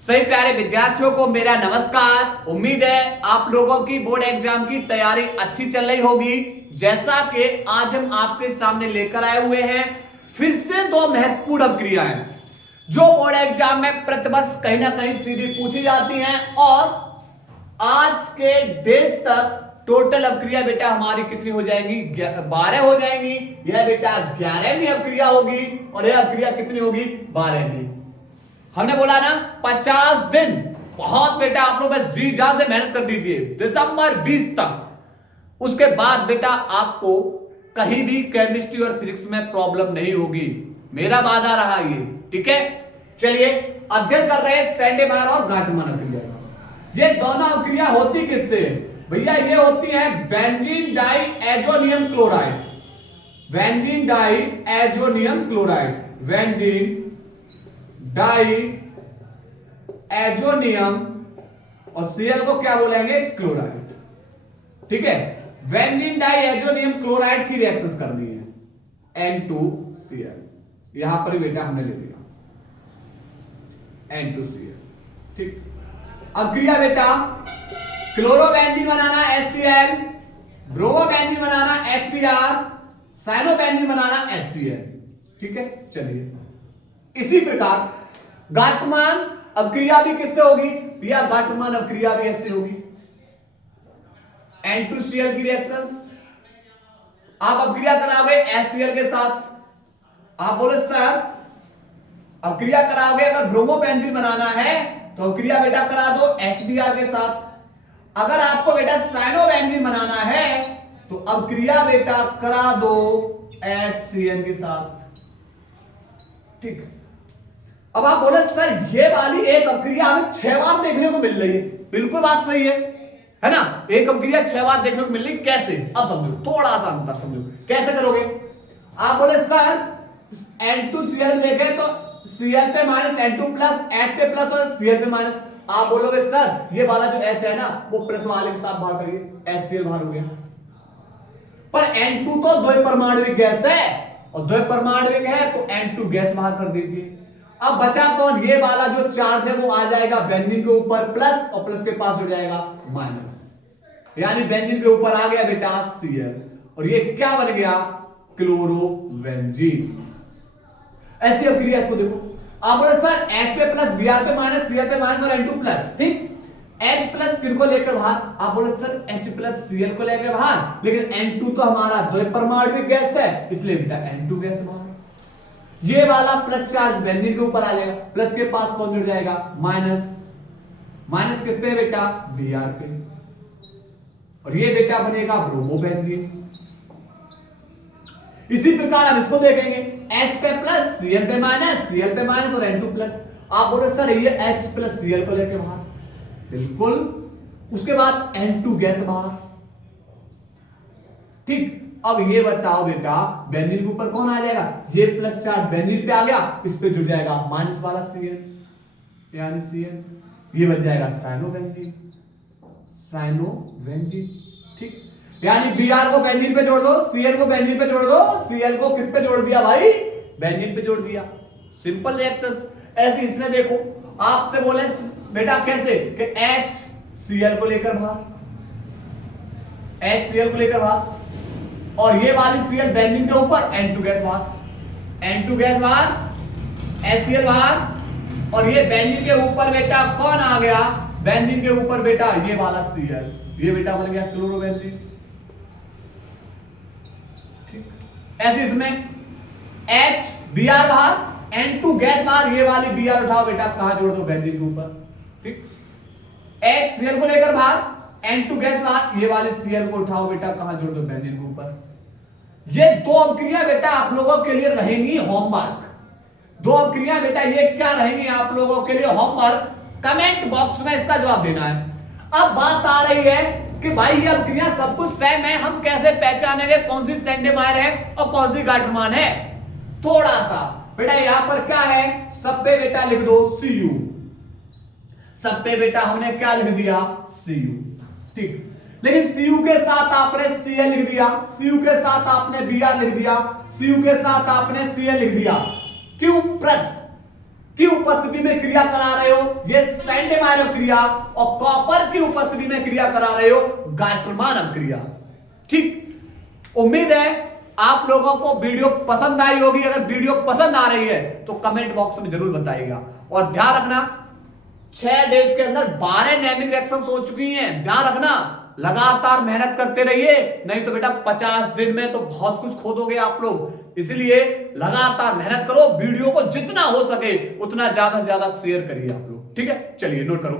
सही प्यारे विद्यार्थियों को मेरा नमस्कार। उम्मीद है आप लोगों की बोर्ड एग्जाम की तैयारी अच्छी चल रही होगी। जैसा कि आज हम आपके सामने लेकर आए हुए हैं फिर से दो महत्वपूर्ण अभिक्रियाएं जो बोर्ड एग्जाम में प्रतिवर्ष कहीं ना कहीं सीधी पूछी जाती हैं। और आज के देश तक टोटल अभिक्रिया बेटा हमारी कितनी हो जाएंगी? 12 हो जाएंगी। यह बेटा 11वीं अभिक्रिया होगी और यह अभिक्रिया कितनी होगी? 12वीं। हमने बोला ना 50 दिन। बहुत बेटा आप लोग बस जी जान से मेहनत कर दीजिए दिसंबर 20 तक। उसके बाद बेटा आपको कहीं भी केमिस्ट्री और फिजिक्स में प्रॉब्लम नहीं होगी, मेरा वादा रहा ये। ठीक है, चलिए अध्ययन कर रहे हैं सैंडेमायर और गाटमान अभिक्रिया। ये दोनों अभिक्रिया होती किससे भैया? ये होती है benzene diazonium chloride. Benzene diazonium chloride, benzene diazonium और Cl को क्या बोलेंगे? क्लोराइड। ठीक है, बेंजीन डाई एजोनियम क्लोराइड की रिएक्शन करनी है N2Cl। यहां पर बेटा हमने ले लिया N2Cl। ठीक, अभिक्रिया बेटा क्लोरोबेंजीन बनाना HCl, ब्रोमोबेंजीन बनाना HBr, साइनोबेंजीन बनाना HCl। ठीक है, चलिए इसी प्रकार गाटमान अभिक्रिया भी किससे होगी भैया? गाटमान अभिक्रिया भी ऐसे होगी N2Cl की रिएक्शंस। आप अभिक्रिया कराओगे HCl के साथ। आप बोले सर अभिक्रिया कराओगे अगर ब्रोमोबेंजीन बनाना है तो अभिक्रिया बेटा करा दो HBr के साथ। अगर आपको बेटा साइनोबेंजीन बनाना है तो अभिक्रिया बेटा करा दो HCl के साथ। ठीक, अब आप बोले सर ये वाली एक अभिक्रिया हमें 6 बार देखने को मिल रही है। बिल्कुल बात सही है ना? एक अभिक्रिया 6 बार देखने को मिल रही, कैसे? अब समझो, थोड़ा सा अंतर समझो कैसे करोगे। आप बोले सर N2Cl देखें तो Cl पे माइनस N2 प्लस, H पे प्लस और Cl पे माइनस। आप बोलोगे सर ये वाला जो H है ना वो प्लस वाले के साथ बाहर करिए, HCl बाहर हो गया। पर N2 तो द्विपरमाणविक गैस है और द्विपरमाणविक है तो N2 गैस बाहर कर दीजिए। अब बचा कौन? ये वाला जो चार्ज है वो आ जाएगा बेंजीन के ऊपर प्लस और प्लस के पास हो जाएगा माइनस, यानी बेंजीन के ऊपर आ गया बेटा Cl और ये क्या बन गया? क्लोरोबेंजीन। ऐसी अभिक्रिया इसको देखो। आप बोले सर H पे प्लस, Br पे माइनस, Cl पे माइनस और N2 प्लस। ठीक, H प्लस किनको लेकर बाहर? आप बोले सर H प्लस Cl को लेकर बाहर, लेकिन N2 तो हमारा द्विपरमाणविक गैस है इसलिए बेटा N2 गैस बाहर। ये वाला प्लस चार्ज बेंजीन के ऊपर आ जाएगा, प्लस के पास कौन जुड़ जाएगा? माइनस। माइनस किस पे बेटा? Br पे। और ये बेटा बनेगा ब्रोमोबेंजीन। इसी प्रकार हम इसको देखेंगे H पे प्लस, Cl पे माइनस, Cl पे माइनस और N2 प्लस। आप बोले सर ये H प्लस Cl को लेके बाहर, बिल्कुल। उसके बाद N2 गैस बाहर। ठीक, अब ये बताओ बेटा बेंजीन के ऊपर कौन आ जाएगा? ये प्लस चार्ज बेंजीन पे आ गया, इस पे जुड़ जाएगा माइनस वाला Cl, यानी Cl। ये बन जाएगा साइनोबेंजीन, साइनोबेंजीन। ठीक, यानी Br को बेंजीन पे जोड़ दो, Cl को बेंजीन पे जोड़ दो, Cl को किस पे जोड़ दिया भाई? बेंजीन पे जोड़ दिया। Simple reactions. ऐसे इसमें देखो आपसे बोले बेटा कैसे कि HCl को लेकर बाहर, HCl को लेकर बाहर और ये वाली Cl बेंजीन के ऊपर, N2 गैस बाहर, N2 गैस बाहर, HCl बाहर और ये बेंजीन के ऊपर बेटा कौन आ गया? बेंजीन के ऊपर बेटा ये वाला Cl, ये बेटा बन गया क्लोरोबेंजीन। ऐसे इसमें H Br बाहर, N2 गैस बाहर, ये वाली Br उठाओ बेटा कहां जोड़ दो? बेंजीन के ऊपर। ठीक, HCl को लेकर बाहर, N2 गैस बाहर, ये वाले Cl को उठाओ बेटा कहां जोड़ दो? बेंजीन के ऊपर। ये दो अभिक्रिया बेटा आप लोगों के लिए रहेंगी होमवर्क। दो अभिक्रिया बेटा ये क्या रहेंगी आप लोगों के लिए होमवर्क? कमेंट बॉक्स में इसका जवाब देना है। अब बात आ रही है कि भाई ये अभिक्रिया सब कुछ सेम है, हम कैसे पहचानेंगे कौन सी सैंडेमायर है और कौन सी गाटमान है? थोड़ा सा बेटा यहां पर क्या है, सब पे बेटा लिख दो Cu। सब पे बेटा हमने क्या लिख दिया? Cu। ठीक, लेकिन Cu के साथ आपने Cl लिख दिया, Cu के साथ आपने Br लिख दिया, Cu के साथ आपने Cl लिख दिया। क्यों? प्लस की उपस्थिति में क्रिया करा रहे हो, ये सेंट माइनव क्रिया, और कॉपर की उपस्थिति में क्रिया करा रहे हो, गाल्टरमान क्रिया। ठीक, उम्मीद है आप लोगों को वीडियो पसंद आई होगी। अगर वीडियो पसंद आ रही है तो कमेंट बॉक्स में जरूर बताइएगा, और ध्यान रखना 6 डेज के अंदर 12 नेमिंग रिएक्शंस हो चुकी हैं। ध्यान रखना, लगातार मेहनत करते रहिए, नहीं तो बेटा 50 दिन में तो बहुत कुछ खो दोगे आप लोग। इसलिए लगातार मेहनत करो, वीडियो को जितना हो सके उतना ज्यादा से ज्यादा शेयर करिए आप लोग। ठीक है, चलिए नोट करो।